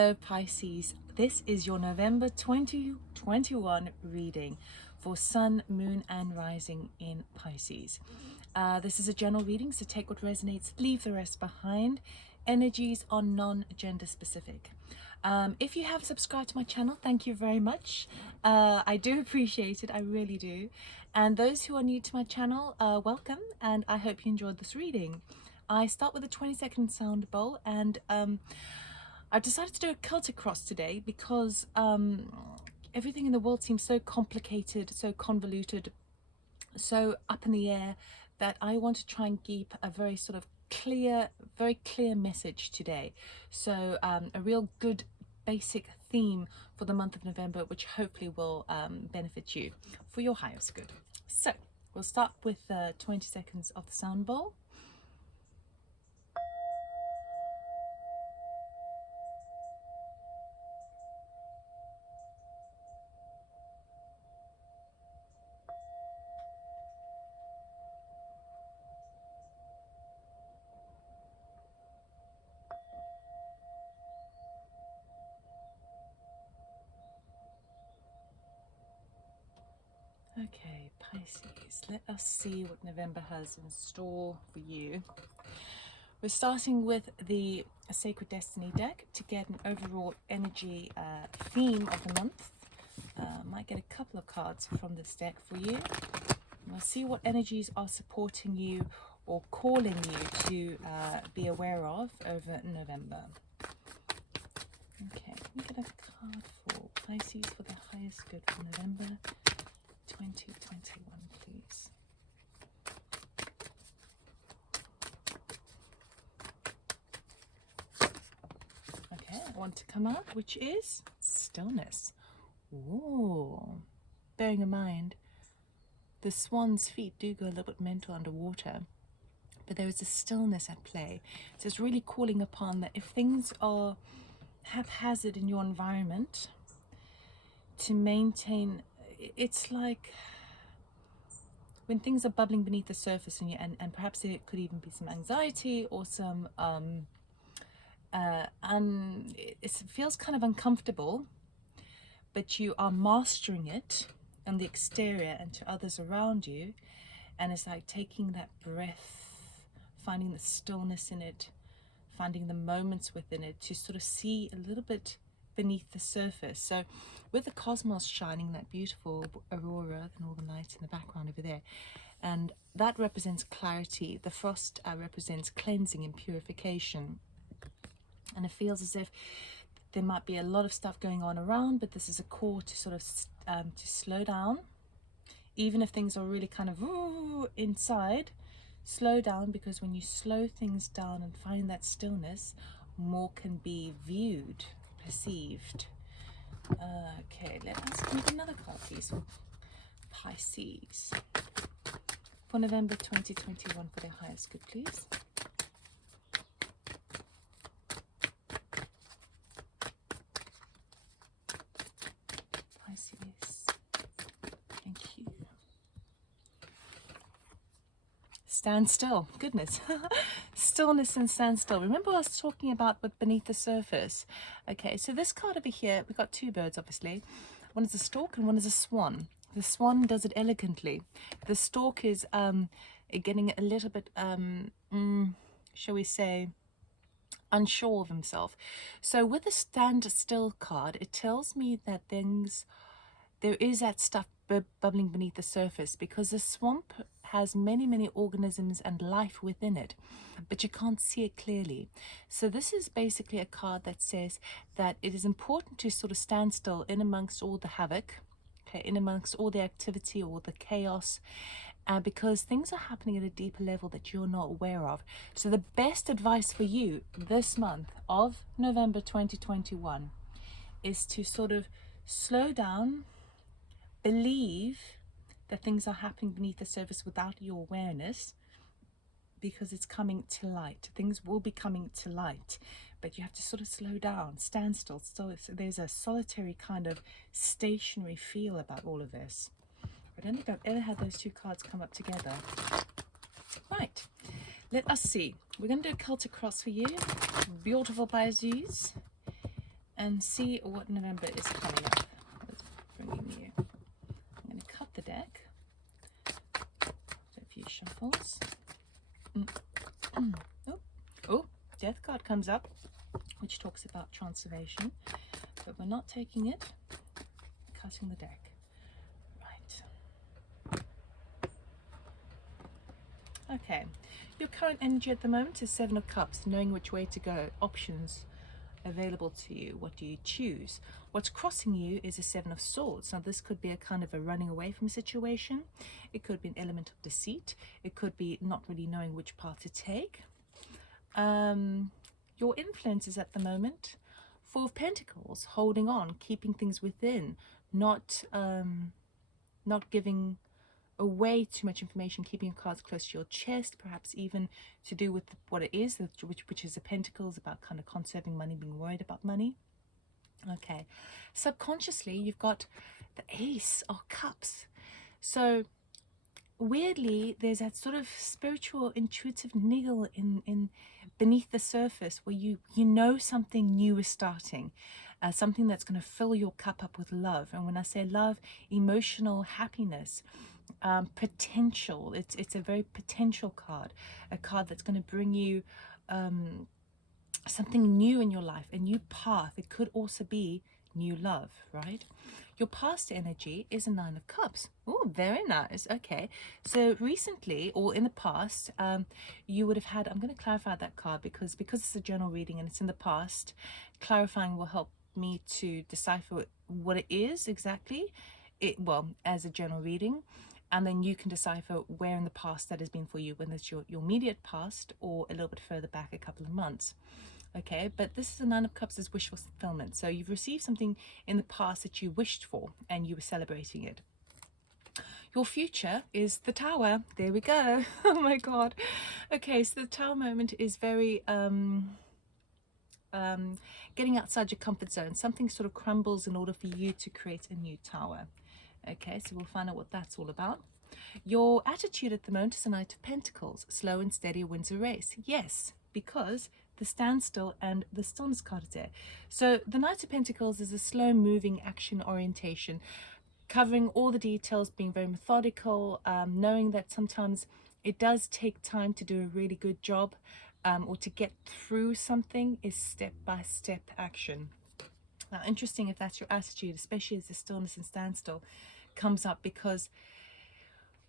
Hello Pisces, this is your November 2021 reading for Sun, Moon and Rising in Pisces. This is a general reading, so take what resonates, leave the rest behind. Energies are non-gender specific. If you have subscribed to my channel, thank you very much. I do appreciate it, I really do. And those who are new to my channel, welcome, and I hope you enjoyed this reading. I start with a 20-second sound bowl, and I've decided to do a Celtic cross today because everything in the world seems so complicated, so convoluted, so up in the air, that I want to try and keep a very sort of very clear message today. So a real good basic theme for the month of November, which hopefully will benefit you for your highest good. So we'll start with 20 seconds of the sound bowl. Okay, Pisces, let us see what November has in store for you. We're starting with the Sacred Destiny deck to get an overall energy theme of the month. Might get a couple of cards from this deck for you. We'll see what energies are supporting you or calling you to be aware of over November. Okay, let me get a card for Pisces for the highest good for November 2021, please. Okay, I want to come out, which is stillness. Ooh. Bearing in mind, the swan's feet do go a little bit mental underwater, but there is a stillness at play. So it's really calling upon that if things are haphazard in your environment, to maintain. It's like when things are bubbling beneath the surface and perhaps there could even be some anxiety or some it feels kind of uncomfortable, but you are mastering it on the exterior and to others around you, and it's like taking that breath, finding the stillness in it, finding the moments within it to sort of see a little bit beneath the surface. So with the cosmos shining, that beautiful aurora and all the lights in the background over there, and that represents clarity. The frost represents cleansing and purification, and it feels as if there might be a lot of stuff going on around, but this is a call to sort of to slow down, even if things are really kind of inside. Slow down, because when you slow things down and find that stillness, more can be viewed, perceived. Okay, let us make another card, please, for Pisces for November 2021 for their highest good, please. Pisces, thank you. Stand still. Goodness. Stillness and standstill. Remember what I was talking about with beneath the surface? Okay, so this card over here, we've got two birds, obviously. One is a stork and one is a swan. The swan does it elegantly. The stork is getting a little bit, shall we say, unsure of himself. So with the stand still card, it tells me that there is that stuff bubbling beneath the surface, because the swamp has many organisms and life within it, but you can't see it clearly. So this is basically a card that says that it is important to sort of stand still in amongst all the havoc, okay, in amongst all the activity or the chaos, because things are happening at a deeper level that you're not aware of. So the best advice for you this month of November 2021 is to sort of slow down, believe that things are happening beneath the surface without your awareness, because it's coming to light. Things will be coming to light, but you have to sort of slow down, stand still. So there's a solitary kind of stationary feel about all of this. I don't think I've ever had those two cards come up together. Right, let us see. We're going to do a Celtic cross for you. Beautiful Pisces. and see what November is coming up. What's bringing you. I'm going to cut the deck. A few shuffles. Oh, Death card comes up, which talks about transformation, but we're not taking it. Cutting the deck. Right. Okay. Your current energy at the moment is Seven of Cups, knowing which way to go, options available to you. What do you choose? What's crossing you is a Seven of Swords. Now this could be a kind of a running away from a situation. It could be an element of deceit. It could be not really knowing which path to take. Your influences at the moment, Four of Pentacles, holding on, keeping things within, not giving away too much information, keeping your cards close to your chest, perhaps even to do with what it is, which is the Pentacles, about kind of conserving money, being worried about money. Okay, subconsciously you've got the Ace of Cups. So weirdly, there's that sort of spiritual, intuitive niggle in beneath the surface where you know something new is starting, something that's going to fill your cup up with love. And when I say love, emotional happiness, potential. It's a very potential card, a card that's going to bring you something new in your life, a new path. It could also be new love, right? Your past energy is a Nine of Cups. Oh, very nice. Okay, so recently or in the past, you would have had, I'm going to clarify that card because it's a general reading and it's in the past. Clarifying will help me to decipher what it is exactly, well, as a general reading. And then you can decipher where in the past that has been for you, whether it's your immediate past or a little bit further back, a couple of months. Okay, but this is the Nine of Cups as wish fulfillment. So you've received something in the past that you wished for and you were celebrating it. Your future is the Tower. There we go. Oh my God. Okay, so the Tower moment is very getting outside your comfort zone. Something sort of crumbles in order for you to create a new tower. Okay, so we'll find out what that's all about. Your attitude at the moment is a Knight of Pentacles. Slow and steady wins a race. Yes, because the standstill and the stillness card is there. So the Knight of Pentacles is a slow moving action orientation, covering all the details, being very methodical, knowing that sometimes it does take time to do a really good job, or to get through something is step-by-step action. Now, interesting if that's your attitude, especially as the stillness and standstill comes up, because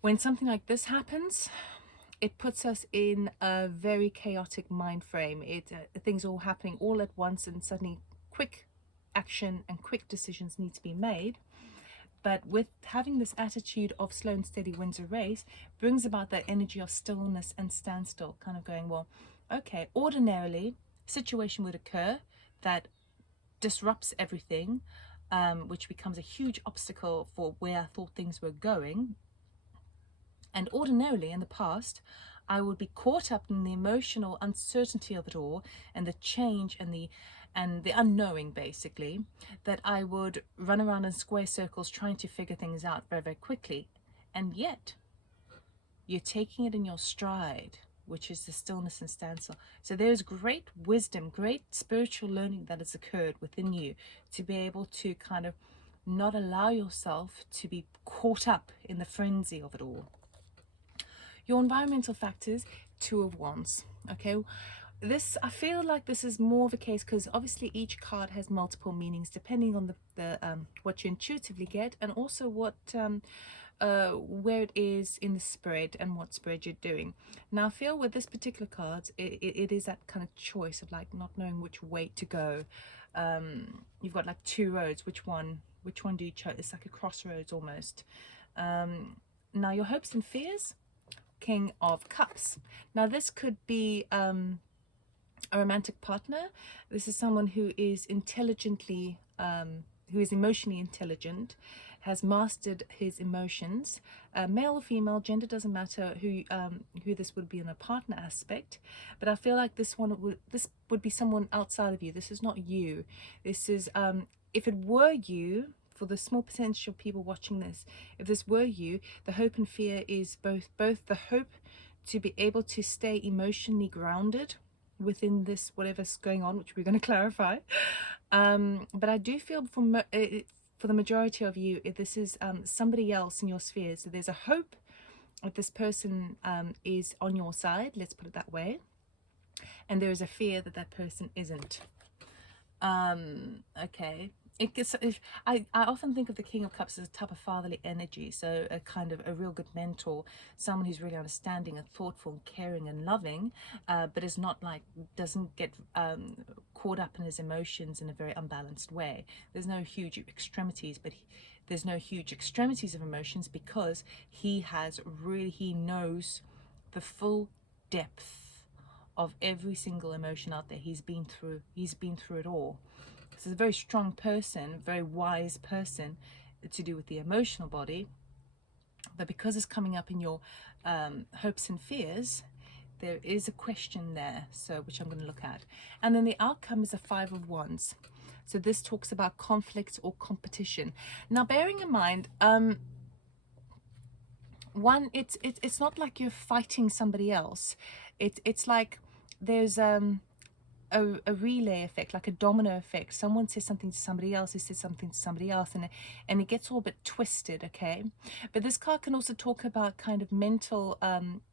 when something like this happens, it puts us in a very chaotic mind frame. Things are all happening all at once, and suddenly quick action and quick decisions need to be made. But with having this attitude of slow and steady wins a race, brings about that energy of stillness and standstill, kind of going, well, okay, ordinarily, situation would occur that disrupts everything, which becomes a huge obstacle for where I thought things were going. And ordinarily in the past, I would be caught up in the emotional uncertainty of it all, and the change and the unknowing, basically, that I would run around in square circles trying to figure things out very, very quickly. And yet you're taking it in your stride, which is the stillness and standstill. So there's great wisdom, great spiritual learning that has occurred within you to be able to kind of not allow yourself to be caught up in the frenzy of it all. Your environmental factors, Two of Wands. Okay, this, I feel like this is more of a case because obviously each card has multiple meanings depending on the what you intuitively get, and also what where it is in the spread and what spread you're doing. Now I feel with this particular card, it is that kind of choice of like not knowing which way to go. You've got like two roads. Which one do you choose? It's like a crossroads almost. Now your hopes and fears, King of Cups. Now this could be a romantic partner. This is someone who is intelligently, who is emotionally intelligent, has mastered his emotions. Male or female, gender doesn't matter who this would be in a partner aspect. But I feel like this would be someone outside of you. This is not you. This is if it were you. For the small potential people watching this, if this were you, the hope and fear is both the hope to be able to stay emotionally grounded, within this whatever's going on, which we're going to clarify. But I do feel for the majority of you, if this is somebody else in your sphere, so there's a hope that this person is on your side, let's put it that way, and there is a fear that that person isn't. Okay. It gets, I often think of the King of Cups as a type of fatherly energy, so a kind of a real good mentor, someone who's really understanding and thoughtful and caring and loving, but is not like, doesn't get caught up in his emotions in a very unbalanced way. There's no huge extremities, but there's no huge extremities of emotions because he knows the full depth of every single emotion out there. He's been through it all. So he's a very strong person, very wise person to do with the emotional body. But because it's coming up in your hopes and fears, there is a question there, so which I'm going to look at. And then the outcome is a 5 of Wands. So this talks about conflict or competition. Now, bearing in mind, one, it's not like you're fighting somebody else. It's like there's a relay effect, like a domino effect. Someone says something to somebody else, who says something to somebody else, and it gets all a bit twisted, okay? But this card can also talk about kind of mental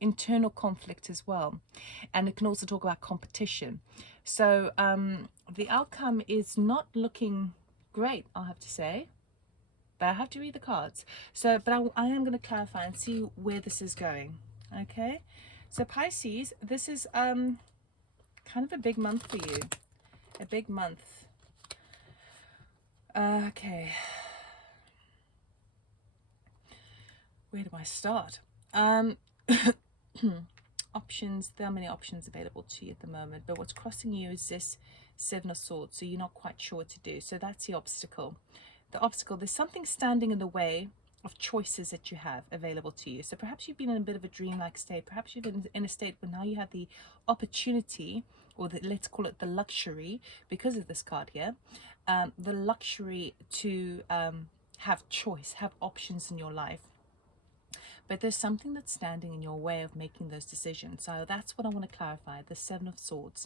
internal conflict as well, and it can also talk about competition. So the outcome is not looking great, I'll have to say, but I have to read the cards. So but I am going to clarify and see where this is going. Okay, so Pisces, this is kind of a big month for you. A big month. Okay. Where do I start? Options. There are many options available to you at the moment, but what's crossing you is this 7 of Swords, so you're not quite sure what to do. So that's the obstacle. The obstacle, there's something standing in the way of choices that you have available to you. So perhaps you've been in a bit of a dreamlike state. Perhaps you've been in a state where now you have the opportunity, or let's call it the luxury, because of this card here, the luxury to have choice, have options in your life. But there's something that's standing in your way of making those decisions. So that's what I want to clarify, the 7 of Swords.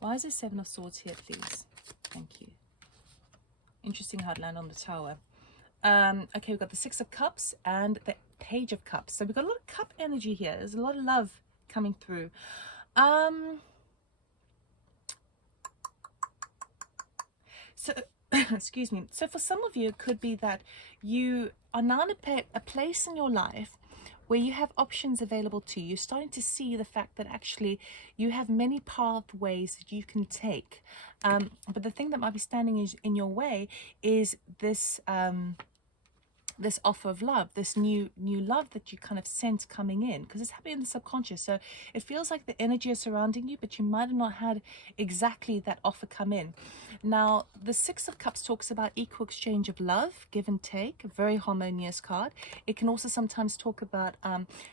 Why is there 7 of Swords here, please? Thank you. Interesting how it landed on the Tower. Okay, we've got the 6 of Cups and the Page of Cups. So we've got a lot of cup energy here. There's a lot of love coming through. So, excuse me. So for some of you, it could be that you are now in a place in your life where you have options available to you. You're starting to see the fact that actually you have many pathways that you can take. But the thing that might be standing in your way is this this offer of love, this new love that you kind of sense coming in, because it's happening in the subconscious. So it feels like the energy is surrounding you, but you might have not had exactly that offer come in. Now, the 6 of Cups talks about equal exchange of love, give and take, a very harmonious card. It can also sometimes talk about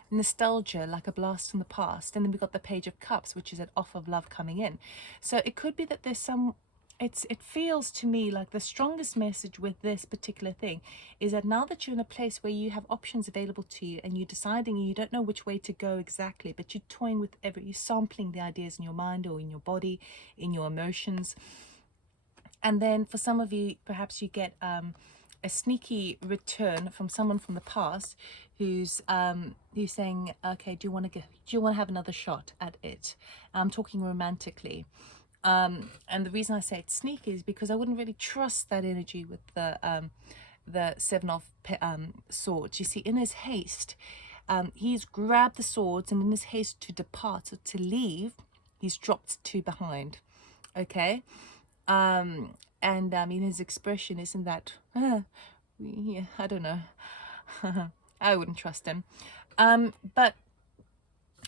nostalgia, like a blast from the past. And then we've got the Page of Cups, which is an offer of love coming in. So it could be that there's some, it feels to me like the strongest message with this particular thing is that now that you're in a place where you have options available to you and you're deciding, you don't know which way to go exactly, but you're toying with you're sampling the ideas in your mind or in your body, in your emotions. And then for some of you, perhaps you get a sneaky return from someone from the past who's saying, okay, do you want to have another shot at it? I'm talking romantically. And the reason I say it's sneaky is because I wouldn't really trust that energy with the 7 of Swords. You see, in his haste, he's grabbed the swords, and in his haste to depart, or to leave, he's dropped 2 behind. Okay, and I mean, his expression isn't that. Yeah, I don't know. I wouldn't trust him. But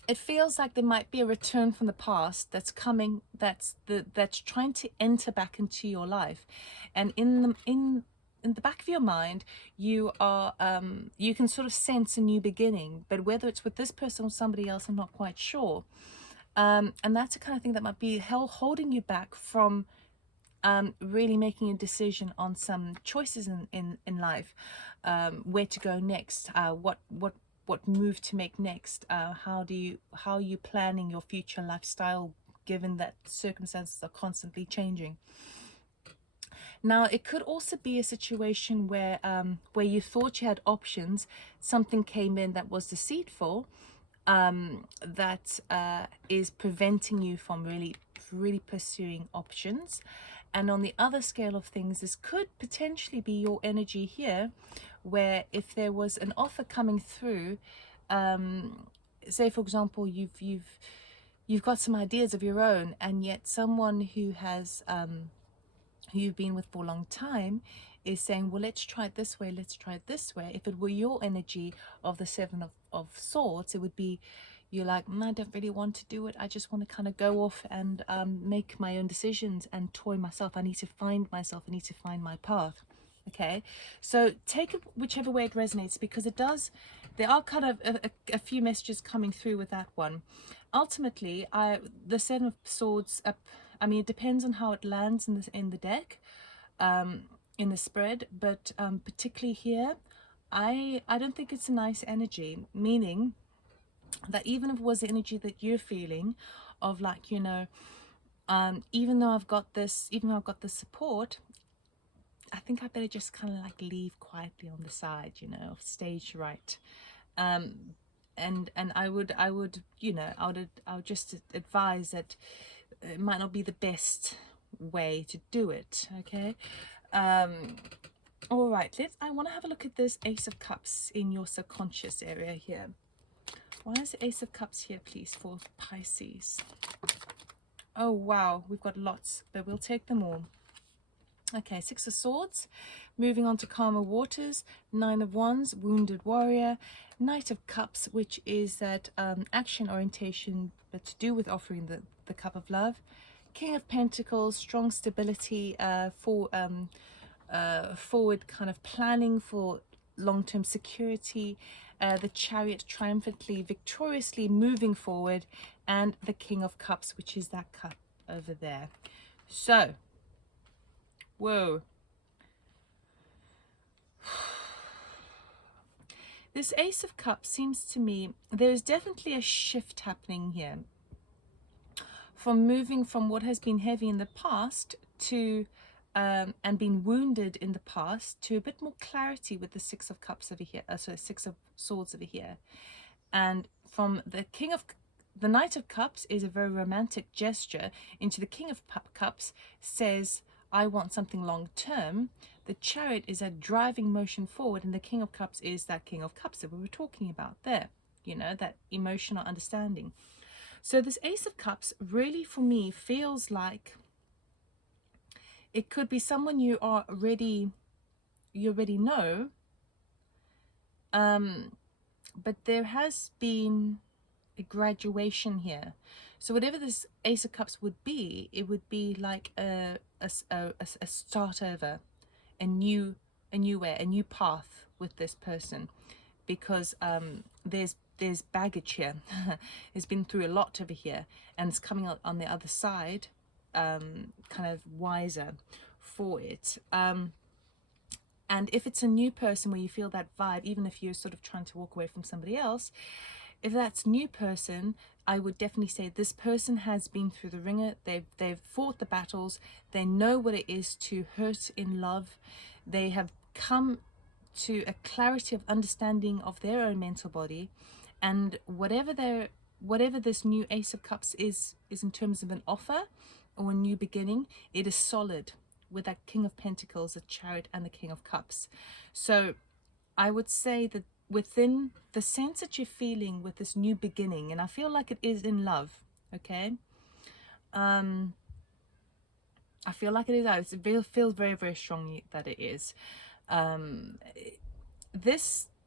it feels like there might be a return from the past that's coming, that's trying to enter back into your life, and in the back of your mind, you are you can sort of sense a new beginning. But whether it's with this person or somebody else, I'm not quite sure. And that's the kind of thing that might be holding you back from really making a decision on some choices in life, where to go next, what move to make next, how are you planning your future lifestyle given that circumstances are constantly changing. Now, it could also be a situation where you thought you had options, something came in that was deceitful, that is preventing you from really pursuing options. And on the other scale of things, this could potentially be your energy here, where if there was an offer coming through, say for example, you've got some ideas of your own, and yet someone who has who you've been with for a long time is saying, well, let's try it this way, let's try it this way. If it were your energy of the Seven of Swords, it would be, you're like, I don't really want to do it. I just want to kind of go off and make my own decisions and toy myself. I need to find myself. I need to find my path. Okay, so take it whichever way it resonates, because it does, there are kind of a few messages coming through with that one. Ultimately, the Seven of Swords, I mean, it depends on how it lands in the deck, in the spread, but particularly here, I don't think it's a nice energy, meaning that even if it was the energy that you're feeling of like, you know, even though I've got this support, I think I better just kind of like leave quietly on the side, you know, stage right. And I would, you know, I would just advise that it might not be the best way to do it. Okay. All right, I want to have a look at this Ace of Cups in your subconscious area here. Why is the Ace of Cups here, please, for Pisces? Oh wow, we've got lots, but we'll take them all. Okay, Six of Swords, moving on to calmer waters. Nine of Wands, wounded warrior. Knight of Cups, which is that action orientation, but to do with offering the cup of love. King of Pentacles, strong stability, forward kind of planning for long-term security. The Chariot, triumphantly, victoriously moving forward. And the King of Cups, which is that cup over there. So, whoa. This Ace of Cups seems to me, there's definitely a shift happening here. From moving from what has been heavy in the past to, and been wounded in the past, to a bit more clarity with the Six of Cups over here, sorry, Six of Swords over here. And from the Knight of Cups is a very romantic gesture, into the King of Cups says, I want something long term. The Chariot is a driving motion forward, and the King of Cups is that King of Cups that we were talking about there, you know, that emotional understanding. So this Ace of Cups really, for me, feels like it could be someone you already know, but there has been a graduation here. So whatever this Ace of Cups would be, it would be like a start over, a new way, a new path with this person, because there's baggage here. It's been through a lot over here, and it's coming out on the other side, kind of wiser for it. And if it's a new person where you feel that vibe, even if you're sort of trying to walk away from somebody else, if that's new person, I would definitely say this person has been through the ringer. They've fought the battles. They know what it is to hurt in love. They have come to a clarity of understanding of their own mental body, and whatever this new Ace of Cups is in terms of an offer or a new beginning, it is solid with that King of Pentacles, the Chariot, and the King of Cups. So I would say that within the sense that you're feeling with this new beginning, and I feel like it is in love, okay? I feel like it is. It feels very, very strongly that it is.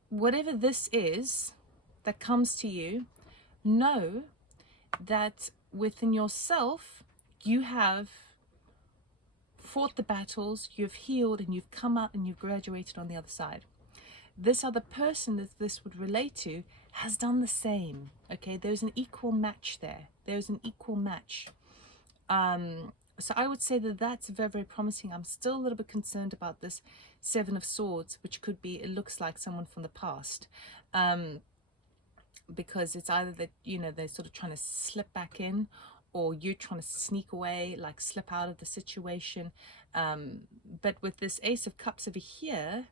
Whatever this is that comes to you, know that within yourself, you have fought the battles, you've healed, and you've come out and you've graduated on the other side. This other person that this would relate to has done the same. Okay, there's an equal match there. There's an equal match. So I would say that that's very, very promising. I'm still a little bit concerned about this Seven of Swords, which could be, it looks like someone from the past. Because it's either that, you know, they're sort of trying to slip back in, or you're trying to sneak away, like slip out of the situation. But with this Ace of Cups over here,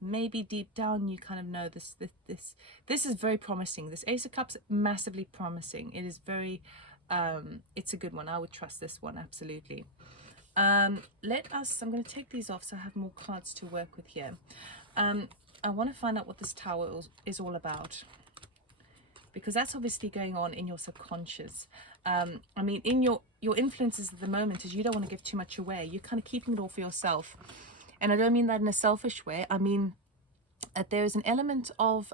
maybe deep down you kind of know this is very promising. This Ace of Cups, massively promising. It is very it's a good one. I would trust this one, absolutely. I'm going to take these off so I have more cards to work with here. I want to find out what this Tower is all about, because that's obviously going on in your subconscious. I mean, in your influences at the moment is you don't want to give too much away. You're kind of keeping it all for yourself. And I don't mean that in a selfish way. I mean that there is an element of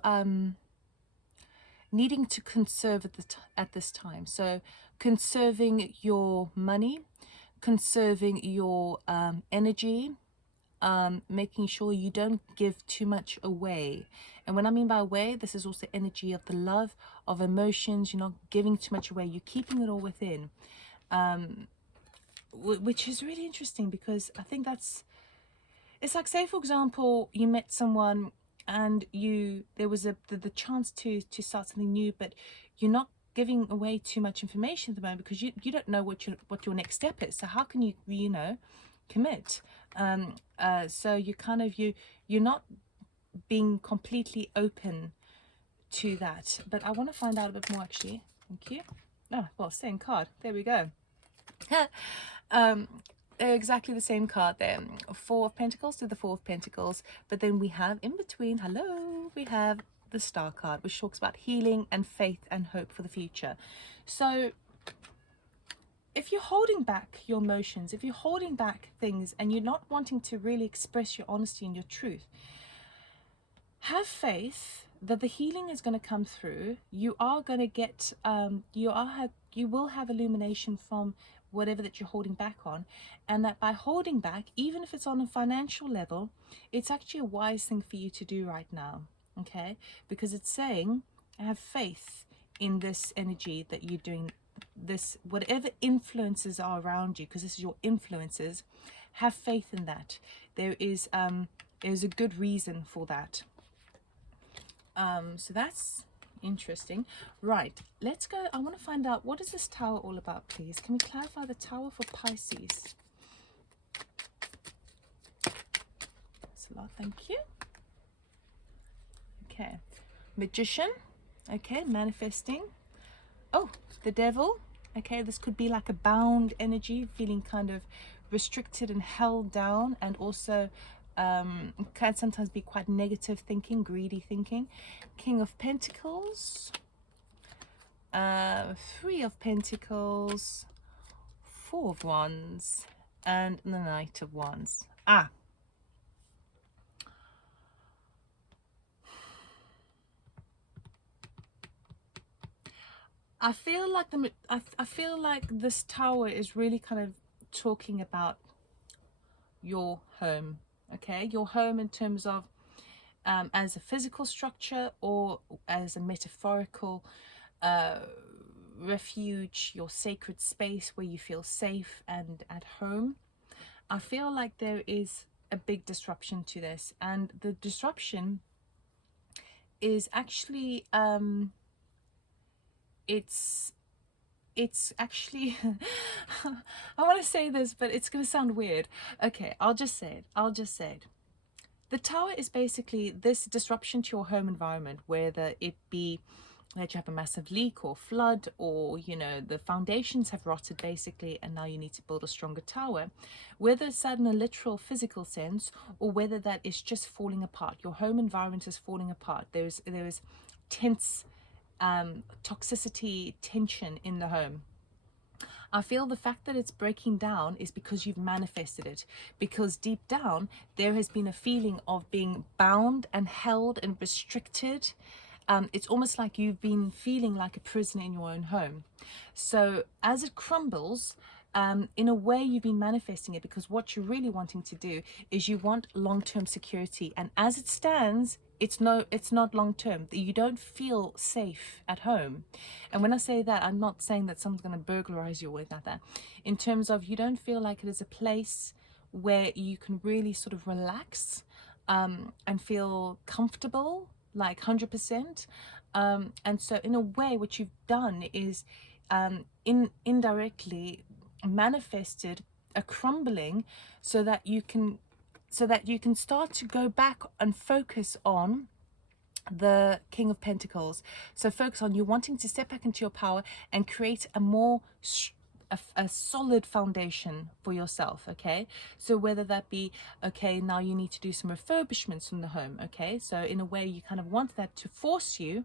needing to conserve at this time. So conserving your money, conserving your energy, making sure you don't give too much away. And when I mean by away, this is also energy of the love, of emotions. You're not giving too much away. You're keeping it all within, which is really interesting, because I think it's like, say for example, you met someone and there was the chance to start something new, but you're not giving away too much information at the moment because you don't know what your next step is. So how can you commit? So you're not being completely open to that. But I want to find out a bit more, actually. Thank you. Oh, well, same card. There we go. They're exactly the same card there. Four of Pentacles to the Four of Pentacles. But then we have in between, we have the Star card, which talks about healing and faith and hope for the future. So if you're holding back your emotions, if you're holding back things and you're not wanting to really express your honesty and your truth, have faith that the healing is going to come through. You are going to get, you will have illumination from whatever that you're holding back on, and that by holding back, even if it's on a financial level, it's actually a wise thing for you to do right now, okay? Because it's saying, have faith in this energy that you're doing, this, whatever influences are around you, because this is your influences, have faith in that. There's a good reason for that. So that's interesting. Right, let's go. I want to find out, what is this Tower all about, please? Can we clarify the Tower for Pisces? That's a lot, thank you. Okay, Magician. Okay, manifesting. Oh, the Devil. Okay, this could be like a bound energy, feeling kind of restricted and held down, and also can sometimes be quite negative thinking, greedy thinking. King of Pentacles, Three of Pentacles, Four of Wands, and the Knight of Wands. I feel like I feel like this Tower is really kind of talking about your home. Okay, your home in terms of as a physical structure, or as a metaphorical refuge, your sacred space where you feel safe and at home. I feel like there is a big disruption to this, and the disruption is actually it's actually I want to say this, but it's going to sound weird. Okay, I'll just say it. The Tower is basically this disruption to your home environment, whether it be that you have a massive leak or flood, or the foundations have rotted basically, and now you need to build a stronger tower. Whether it's that in a literal physical sense, or whether that is just falling apart, your home environment is falling apart. There is tense toxicity, tension in the home. I feel the fact that it's breaking down is because you've manifested it, because deep down there has been a feeling of being bound and held and restricted. It's almost like you've been feeling like a prisoner in your own home. So as it crumbles, in a way you've been manifesting it, because what you're really wanting to do is you want long-term security, and as it stands, it's not long-term. You don't feel safe at home. And when I say that, I'm not saying that someone's going to burglarize you or anything like that. In terms of, you don't feel like it is a place where you can really sort of relax and feel comfortable, like 100%. And so in a way, what you've done is indirectly manifested a crumbling, so that you can start to go back and focus on the King of Pentacles. So focus on you wanting to step back into your power and create a more a solid foundation for yourself. Okay, so whether that be, okay, now you need to do some refurbishments in the home. Okay, so in a way you kind of want that to force you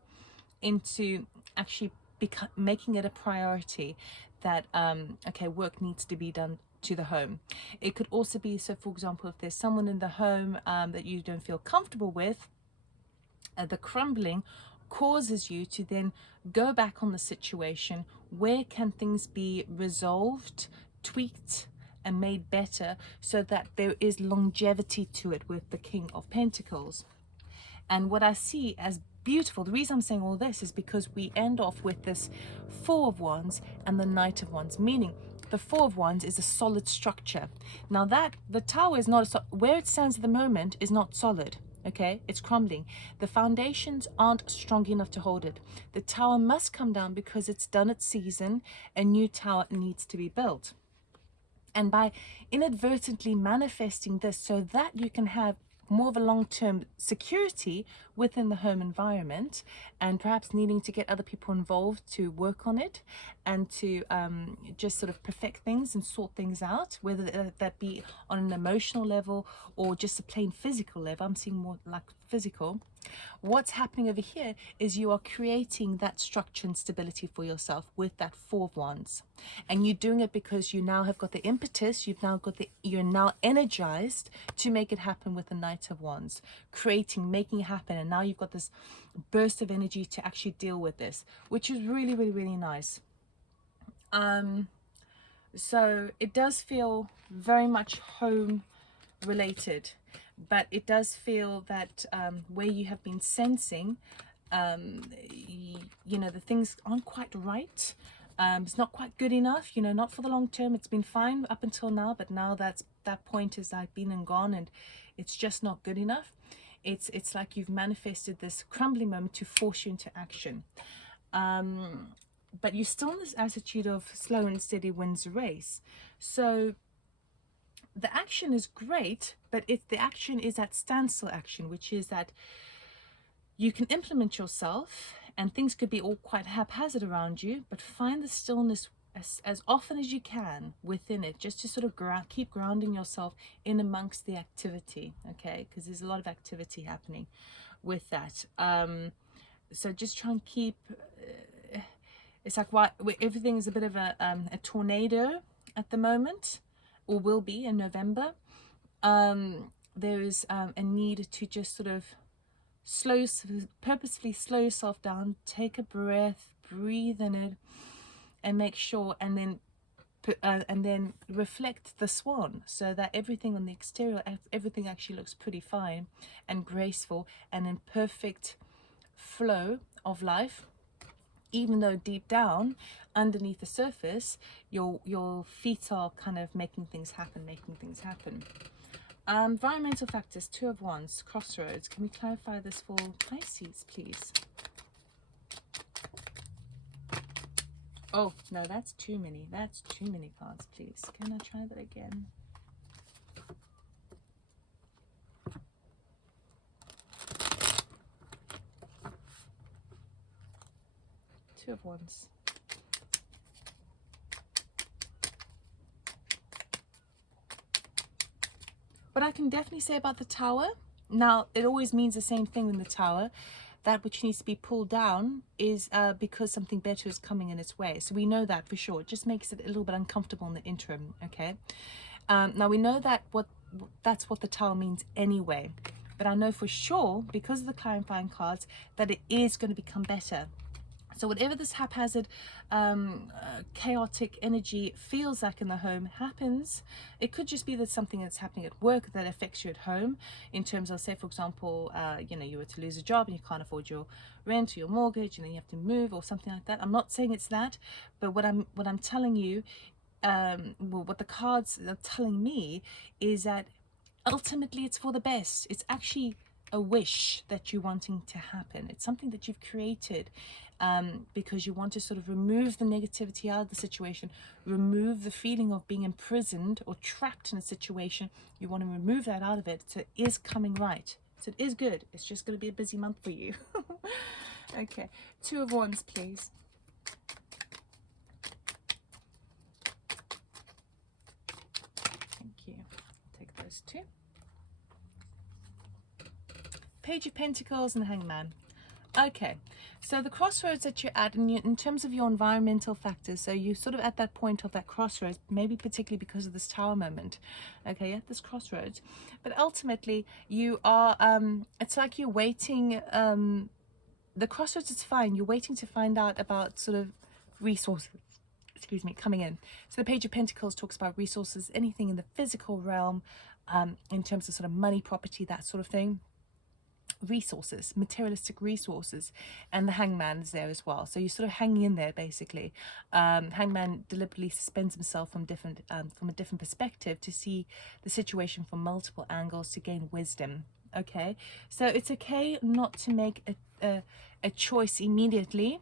into actually making it a priority that okay, work needs to be done to the home. It could also be, so for example, if there's someone in the home that you don't feel comfortable with, the crumbling causes you to then go back on the situation. Where can things be resolved, tweaked, and made better, so that there is longevity to it with the King of Pentacles? And what I see as beautiful, the reason I'm saying all this is because we end off with this Four of Wands and the Knight of Wands, meaning the Four of Wands is a solid structure. Now that the tower is not where it stands at the moment is not solid. Okay, it's crumbling. The foundations aren't strong enough to hold it. The tower must come down because it's done its season. A new tower needs to be built. And by inadvertently manifesting this, so that you can have more of a long-term security within the home environment, and perhaps needing to get other people involved to work on it and to just sort of perfect things and sort things out, whether that be on an emotional level or just a plain physical level. I'm seeing more like physical. What's happening over here is you are creating that structure and stability for yourself with that Four of Wands, and you're doing it because you now have got the impetus, you're now energized to make it happen with the Knight of Wands, making it happen. And now you've got this burst of energy to actually deal with this, which is really, really, really nice. So it does feel very much home related, but it does feel that where you have been sensing you know, the things aren't quite right, it's not quite good enough, you know, not for the long term. It's been fine up until now, but now that point is like been and gone, and it's just not good enough. It's like you've manifested this crumbling moment to force you into action, but you're still in this attitude of slow and steady wins the race. So the action is great, but the action is that standstill action, which is that you can implement yourself and things could be all quite haphazard around you, but find the stillness as often as you can within it, just to sort of keep grounding yourself in amongst the activity. Okay, because there's a lot of activity happening with that. So just try and keep it's like everything is a bit of a tornado at the moment, or will be in November. There is a need to just sort of purposefully slow yourself down, take a breath, breathe in it, and make sure, and then reflect the swan, so that everything on the exterior, everything actually looks pretty fine and graceful and in perfect flow of life, even though deep down underneath the surface your feet are kind of making things happen. Environmental factors, Two of Wands, crossroads. Can we clarify this for Pisces, please? Oh, no, that's too many. That's too many cards, please. Can I try that again? Two of Wands. What I can definitely say about the Tower, now it always means the same thing in the Tower. That which needs to be pulled down is because something better is coming in its way. So we know that for sure. It just makes it a little bit uncomfortable in the interim, okay? Now we know that that's what the Tower means anyway. But I know for sure, because of the clarifying cards, that it is going to become better. So whatever this haphazard, chaotic energy feels like in the home happens. It could just be that something that's happening at work that affects you at home, in terms of, say, for example, you know, you were to lose a job and you can't afford your rent or your mortgage, and then you have to move or something like that. I'm not saying it's that, but what I'm telling you, well, what the cards are telling me is that ultimately it's for the best. It's actually a wish that you're wanting to happen. It's something that you've created because you want to sort of remove the negativity out of the situation, remove the feeling of being imprisoned or trapped in a situation. You want to remove that out of it. So it is coming right. So it is good. It's just going to be a busy month for you. Okay, 2 of Wands, please. Thank you. Take those 2. Page of Pentacles and the Hangman. Okay, so the crossroads that you're at, and in terms of your environmental factors, so you're sort of at that point of that crossroads, maybe particularly because of this Tower moment. Okay, at this crossroads, but ultimately you are, it's like you're waiting. The crossroads is fine. You're waiting to find out about sort of resources, excuse me, coming in. So the Page of Pentacles talks about resources, anything in the physical realm, in terms of sort of money, property, that sort of thing. Resources, materialistic resources, and the Hangman is there as well. So you're sort of hanging in there basically. Hangman deliberately suspends himself from a different perspective to see the situation from multiple angles to gain wisdom. Okay, so it's okay not to make a choice immediately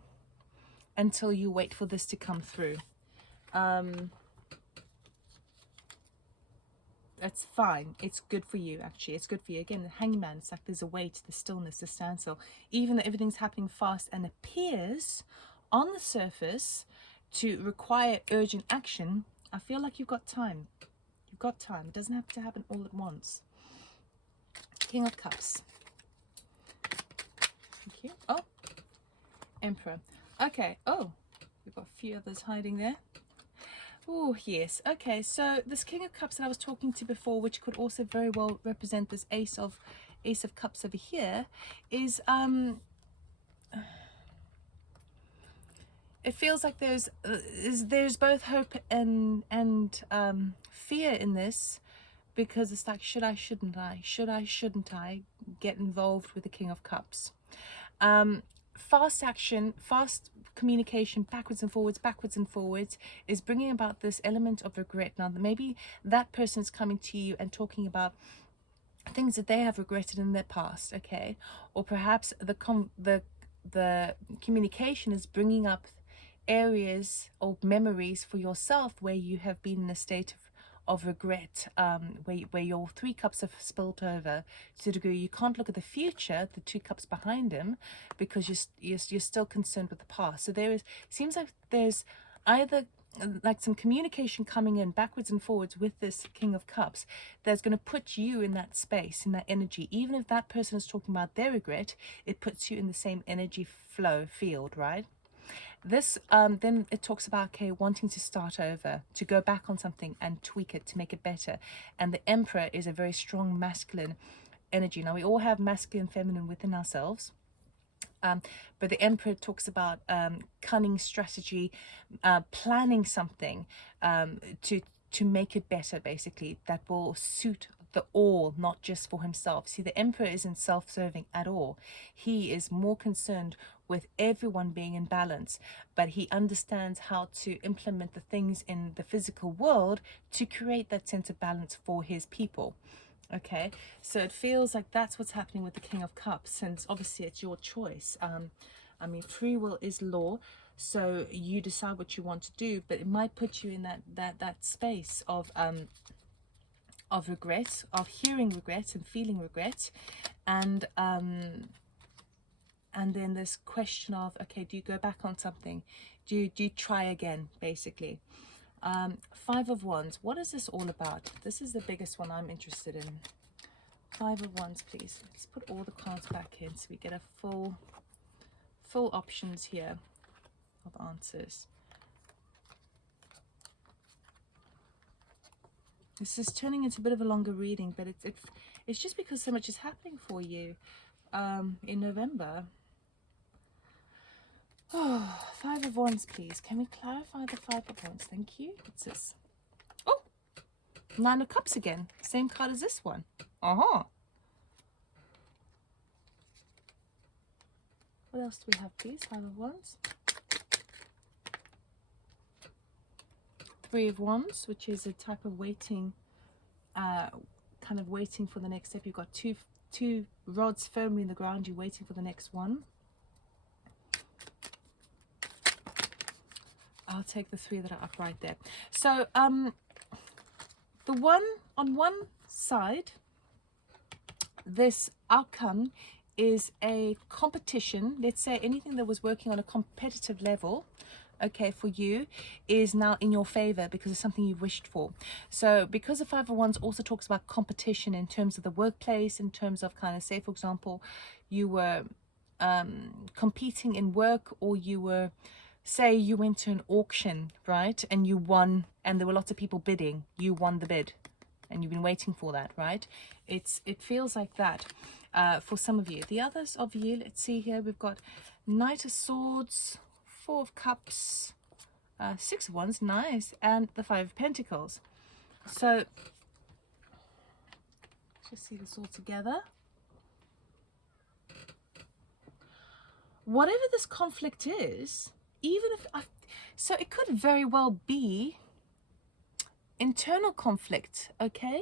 until you wait for this to come through. That's fine. It's good for you, actually. It's good for you. Again, the Hangman, it's like there's a wait, the stillness, the standstill. Even though everything's happening fast and appears on the surface to require urgent action, I feel like you've got time. You've got time. It doesn't have to happen all at once. King of Cups. Thank you. Oh, Emperor. Okay. Oh, we've got a few others hiding there. Oh, yes. Okay, so this King of Cups that I was talking to before, which could also very well represent this Ace of Cups over here, is it feels like there's both hope and fear in this, because it's like, should I, shouldn't I? Should I, shouldn't I get involved with the King of Cups? Fast action, fast communication, backwards and forwards is bringing about this element of regret. Now maybe that person is coming to you and talking about things that they have regretted in their past, okay? Or perhaps the communication is bringing up areas or memories for yourself where you have been in a state of regret, where your 3 cups have spilled over to a degree you can't look at the future, the 2 cups behind him, because you're still concerned with the past. So seems like there's either like some communication coming in backwards and forwards with this King of Cups that's going to put you in that space, in that energy. Even if that person is talking about their regret, it puts you in the same energy field, right? This then it talks about, okay, wanting to start over, to go back on something and tweak it to make it better. And the Emperor is a very strong masculine energy. Now we all have masculine and feminine within ourselves, but the Emperor talks about cunning strategy, planning something to make it better, basically, that will suit the all, not just for himself. See, the Emperor isn't self-serving at all. He is more concerned with everyone being in balance, but he understands how to implement the things in the physical world to create that sense of balance for his people. Okay, so it feels like that's what's happening with the King of Cups, since obviously it's your choice. I mean, free will is law, so you decide what you want to do, but it might put you in that space of regret, of hearing regret and feeling regret, and then this question of, okay, do you go back on something? Do you try again, basically? 5 of Wands. What is this all about? This is the biggest one I'm interested in. 5 of Wands, please. Let's put all the cards back in so we get a full options here of answers. This is turning into a bit of a longer reading, but it's just because so much is happening for you in November. Oh, 5 of Wands, please. Can we clarify the 5 of Wands? Thank you. What's this? Oh, 9 of Cups again. Same card as this one. Uh-huh. What else do we have, please? 5 of Wands. 3 of Wands, which is a type of waiting, kind of waiting for the next step. You've got two two rods firmly in the ground. You're waiting for the next one. I'll take the three that are up right there. So the one on one side, this outcome is a competition. Let's say anything that was working on a competitive level, okay, for you, is now in your favor because it's something you've wished for. So because the Five of Wands also talks about competition in terms of the workplace, in terms of kind of, say for example, you were competing in work, or you were, say you went to an auction, right, and you won, and there were lots of people bidding, you won the bid, and you've been waiting for that, right? It feels like that for some of you. The others of you, let's see here, we've got Knight of Swords, Four of Cups, Six of Wands, nice, and the Five of Pentacles. So let's just see this all together. Whatever this conflict is, even if so it could very well be internal conflict, okay,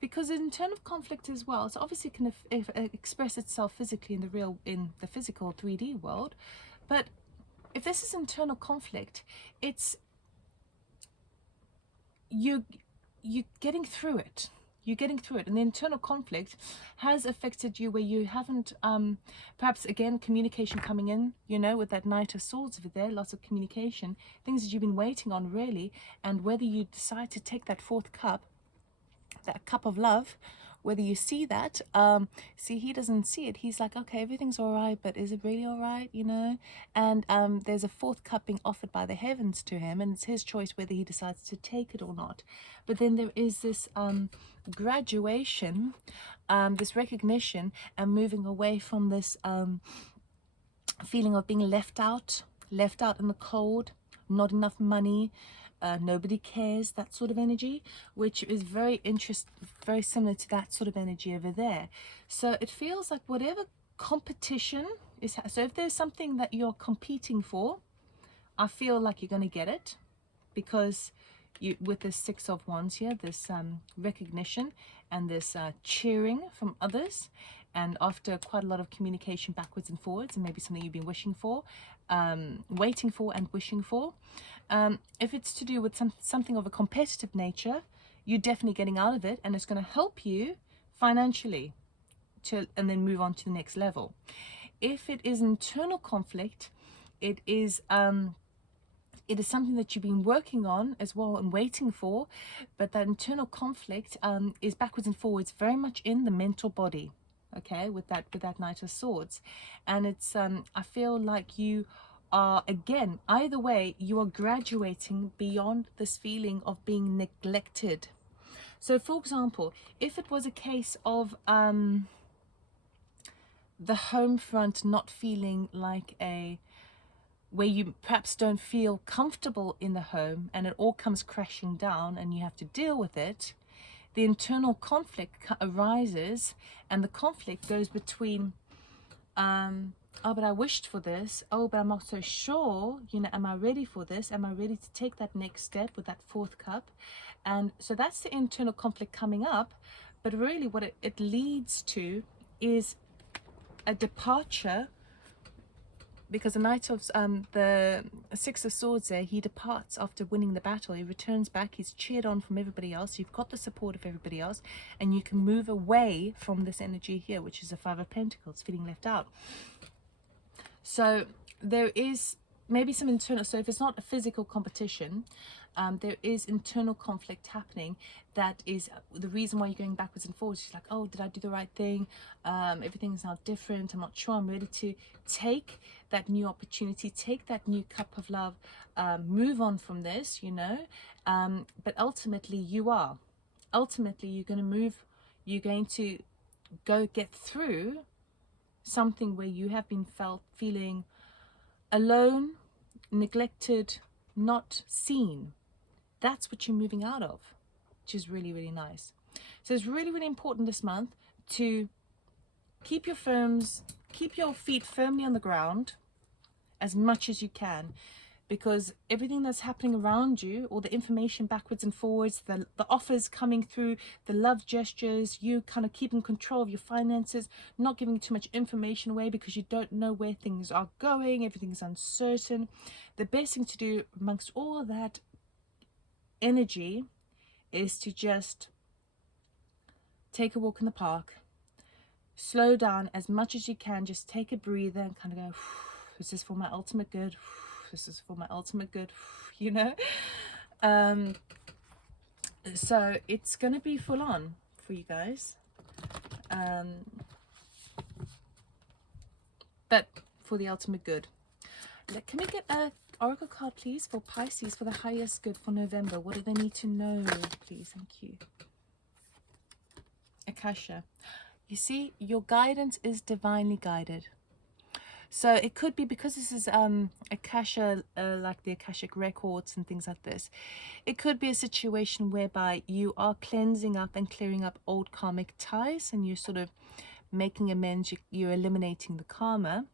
because internal conflict as well, so obviously it can express itself physically in the physical 3D world, but if this is internal conflict, it's you getting through it. You're getting through it, and the internal conflict has affected you where you haven't perhaps, again, communication coming in, you know, with that Knight of Swords over there, lots of communication, things that you've been waiting on really, and whether you decide to take that fourth cup, that cup of love, whether you see that, see, he doesn't see it. He's like, okay, everything's all right, but is it really all right, you know? And there's a fourth cup being offered by the heavens to him, and it's his choice whether he decides to take it or not. But then there is this graduation, this recognition, and moving away from this feeling of being left out in the cold, not enough money, nobody cares, that sort of energy, which is very similar to that sort of energy over there. So it feels like whatever competition is, so if there's something that you're competing for, I feel like you're going to get it, because you, with the Six of Wands here, this recognition and this cheering from others, and after quite a lot of communication backwards and forwards, and maybe something you've been wishing for, waiting for and wishing for, if it's to do with something of a competitive nature, you're definitely getting out of it, and it's going to help you financially and then move on to the next level. If it is internal conflict, it is something that you've been working on as well and waiting for, but that internal conflict is backwards and forwards, very much in the mental body, okay, with that Knight of Swords. And it's I feel like you are, again, either way, you are graduating beyond this feeling of being neglected. So for example, if it was a case of the home front not feeling like where you perhaps don't feel comfortable in the home, and it all comes crashing down and you have to deal with it, the internal conflict arises, and the conflict goes between oh, but I wished for this, oh, but I'm not so sure, you know, am I ready for this, am I ready to take that next step with that fourth cup? And so that's the internal conflict coming up, but really what it leads to is a departure, because the Knight of the Six of Swords there, he departs after winning the battle. He returns back, he's cheered on from everybody else, you've got the support of everybody else, and you can move away from this energy here, which is the Five of Pentacles, feeling left out. So there is maybe some internal, so if it's not a physical competition, there is internal conflict happening. That is the reason why you're going backwards and forwards. She's like, oh, did I do the right thing? Everything's now different, I'm not sure, I'm ready to take that new opportunity, take that new cup of love, move on from this, you know. But ultimately you're going to move, you're going to go get through something where you have been feeling alone, neglected, not seen. That's what you're moving out of, which is really, really nice. So it's really, really important this month to keep your feet firmly on the ground as much as you can. because everything that's happening around you, all the information backwards and forwards, the offers coming through, the love gestures, you kind of keeping control of your finances, not giving too much information away because you don't know where things are going, everything's uncertain. The best thing to do amongst all of that energy is to just take a walk in the park, slow down as much as you can, just take a breather and kind of go, this is for my ultimate good, this is for my ultimate good, you know. So it's going to be full on for you guys, but for the ultimate good. Can we get a oracle card, please, for Pisces, for the highest good for November? What do they need to know, please? Thank you. Akasha. You see, your guidance is divinely guided. So it could be, because this is Akasha, like the Akashic records and things like this, it could be a situation whereby you are cleansing up and clearing up old karmic ties, and you're sort of making amends, you're eliminating the karma.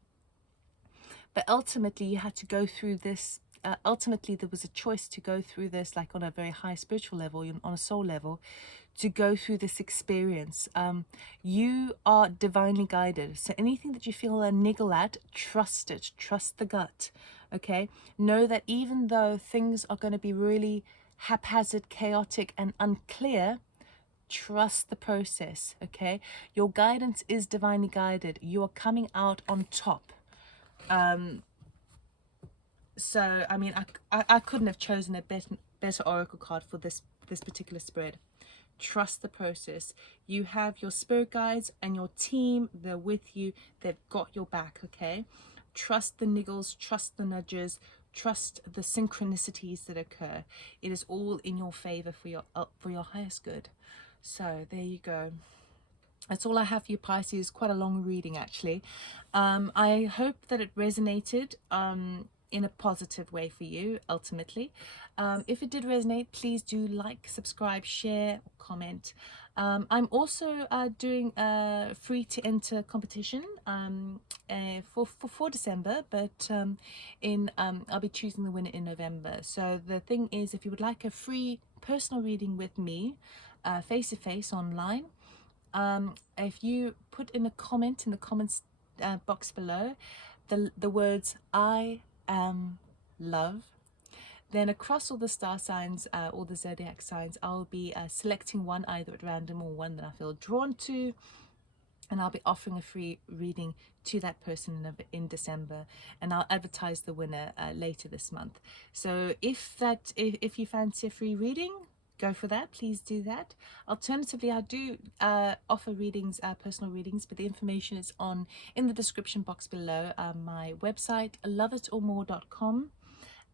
But ultimately you had to go through this, ultimately there was a choice to go through this, like on a very high spiritual level, on a soul level, to go through this experience. You are divinely guided. So anything that you feel a niggle at, trust it, trust the gut, okay? Know that even though things are going to be really haphazard, chaotic and unclear, trust the process, okay? Your guidance is divinely guided. You are coming out on top. So I mean, I couldn't have chosen a better oracle card for this particular spread. Trust the process. You have your spirit guides and your team. They're with you. They've got your back, okay? Trust the niggles, trust the nudges, trust the synchronicities that occur. It is all in your favor for your highest good. So there you go. That's all I have for you, Pisces. Quite a long reading, actually. I hope that it resonated in a positive way for you, ultimately. If it did resonate, please do like, subscribe, share, or comment. I'm also doing a free to enter competition for December, but I'll be choosing the winner in November. So the thing is, if you would like a free personal reading with me, face to face online, if you put in a comment in the comments box below the words "I am love," then across all the star signs, all the zodiac signs, I'll be selecting one either at random or one that I feel drawn to, and I'll be offering a free reading to that person in December, and I'll advertise the winner later this month. So if you fancy a free reading, go for that. Please do that. Alternatively, I do offer readings, personal readings, but the information is in the description box below. My website, loveitormore.com,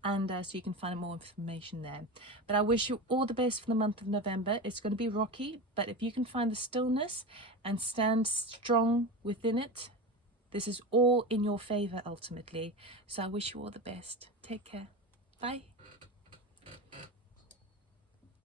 and so you can find more information there. But I wish you all the best for the month of November. It's going to be rocky, but if you can find the stillness and stand strong within it, this is all in your favor ultimately. So I wish you all the best. Take care. Bye.